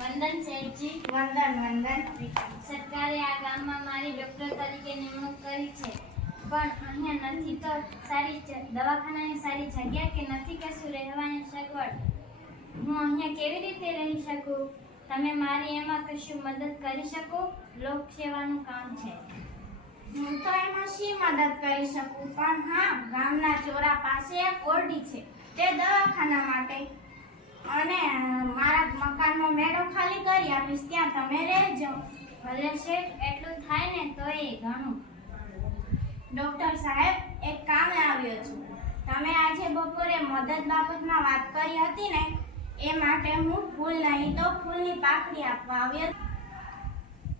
વંદન શેઠજી. વંદન વંદન. સરકારે આ ગામમાં મારી ડૉક્ટર તરીકે નિમણૂક કરી છે. પણ અહીંયા નથી તો સારી દવાખાનાની સારી જગ્યા કે નથી કશું રહેવાની સગવડ? હું અહીંયા કેવી રીતે રહી શકું? તમે મારી એમાં કશું મદદ કરી શકો? લોક સેવાનું કામ છે. હું તો એમાં શી મદદ કરી શકું? પણ હા ગામના ચોરા પાસે એક ઓરડી છે તે દવાખાના માટે. અને મારા મેળો કરી આપીશ ત્યાં તમે રહેજો. ભલે શેઠ એટલું થાય ને તો એ ઘણું. ડોક્ટર સાહેબ એક કામે આવ્યો છું. તમે આજે બપોરે મદદ બાબતમાં વાત કરી હતી ને એ માટે હું ફૂલ નહીં તો ફૂલની પાખડી આપવા આવ્યો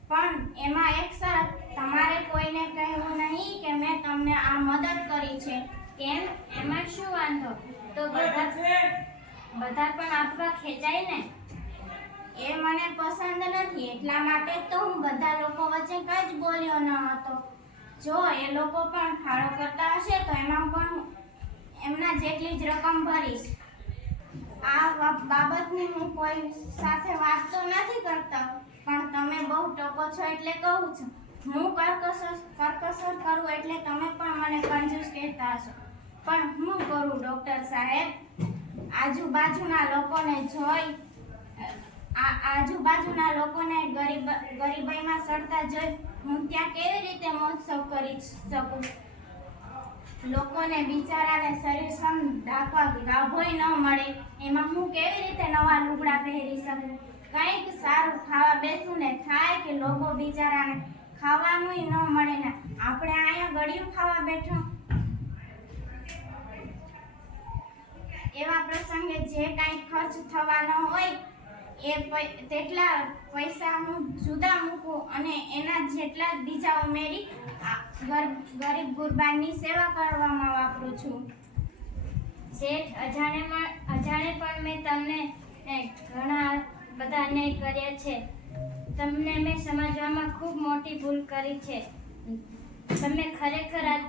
પણ એમાં એક શરત તમારે કોઈને કહેવું નહીં કે મેં તમને આ મદદ કરી છે. કેમ? એમાં શું વાંધો? તો બધા બધા પણ આપવા ખેંચાય ને? નથી એટલા માટે તો હું બધા લોકો વચ્ચે કંઈ જ બોલ્યો ન હતો. જો એ લોકો પણ ફાળો કરતા હશે તો એમાં પણ એમના જેટલી જ રકમ ભરીશ. આ બાબતની હું કોઈ સાથે વાત તો નથી કરતા, પણ તમે બહુ ટકો છો એટલે કહું છું. હું કરકસર કરકસર કરું એટલે તમે પણ મને કંજૂસ કહેતા હશો. પણ હું કરું, ડૉક્ટર સાહેબ? આજુબાજુના લોકોને જોઈ આ આજુબાજુના લોકોને ગરીબ ગરીબાઈમાં સડતા જોઈ હું ત્યાં કેવી રીતે મહોત્સવ કરી શકું? લોકોને બિચારાને શરીર સમ ઢાંકવા ગાભોય ન મળે. એમાં હું કેવી રીતે નવા લુગડા પહેરી શકું? કંઈક સારું ખાવા બેસું ને થાય કે લોકો બિચારાને ખાવાનુંય ન મળે ને આપણે અહીંયા ગળ્યું ખાવા બેઠો? એવા પ્રસંગે જે કાંઈ ખર્ચ થવાનો હોય એ તેટલા પૈસા હું જુદા મૂકું અને એના જેટલા બીજા ઉમેરી ગરીબ ગુરબાની સેવા કરવામાં વાપરું છું. શેઠ અજાણે પણ અજાણે પણ મેં તમને ઘણા બધા અન્યાય કર્યા છે. તમને મેં સમજવામાં ખૂબ મોટી ભૂલ કરી છે. તમે ખરેખર આ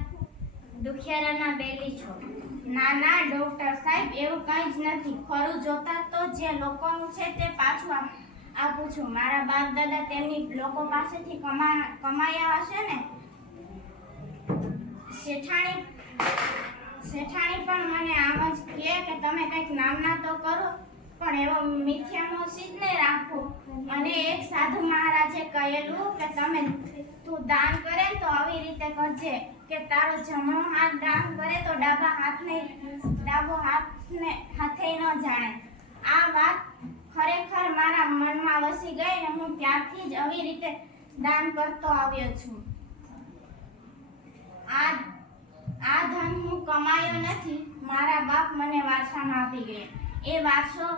દુખિયારાના બેલી છો. ના ના ડોક્ટર સાહેબ, એવું કંઈ જ નથી. ખરું જોતા તો જે લોકોનું છે તે પાછું આપ- છું. મારા બાપ દાદા તેમની લોકો પાસેથી કમા, કમાયા હશે ને? શેઠાણી શેઠાણી પણ મને આમ જ કહે કે તમે કંઈક નામના તો કરો, પણ એવો મિથ્યાનો જ ને રાખો. અને એક સાધુ મહારાજે કહેલું કે તમે તું દાન કરે તો આવી રીતે કરજે. કે તારો જમણો હાથ દાન કરે તો ડાબા હાથને ડાબો હાથને હાથે ન જાણે આ વાત ખરેખર મારા મનમાં વસી ગઈ ને હું ત્યારથી જ આવી રીતે દાન કરતો આવ્યો છું. આ આ ધન હું કમાયો નથી. મારા બાપ મને વારસામાં આપી ગયા એ વારસો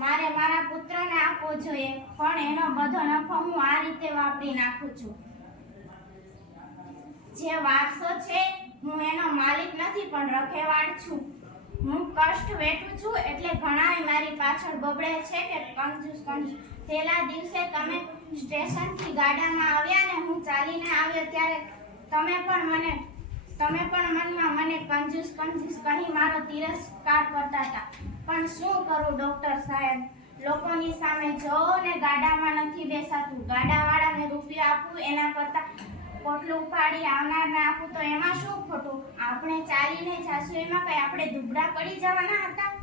મારે મારા પુત્રને આપવો જોઈએ, પણ એનો બધો નફો હું આ રીતે વાપરી નાખું છું. જે વારસો છે, હું એનો માલિક નથી, પણ રખેવાળ છું. હું કષ્ટ વેઠું છું, એટલે ઘણાય મારી પાછળ બબડે છે કે કંજૂસ કંજૂસ. પહેલા દિવસે તમે સ્ટેશનથી ગાડામાં આવ્યા ને હું ચાલીને આવ્યો, ત્યારે તમે પણ મને તમે પણ મનમાં મને કંજૂસ કંજૂસ કહી મારો તિરસ્કાર કરતા હતા. પણ શું કરું ડોક્ટર સાહેબ? લોકોની સામે જોઉં ને ગાડામાં નથી બેસાતું. ગાડાવાળાને રૂપિયા આપું, એના કરતાં પોટલું ઉપાડી આવનારને આપું તો એમાં શું ખોટું? આપણે ચાલીને જાશું, એમાં કંઈ આપણે દુબળા પડી જવાના હતા?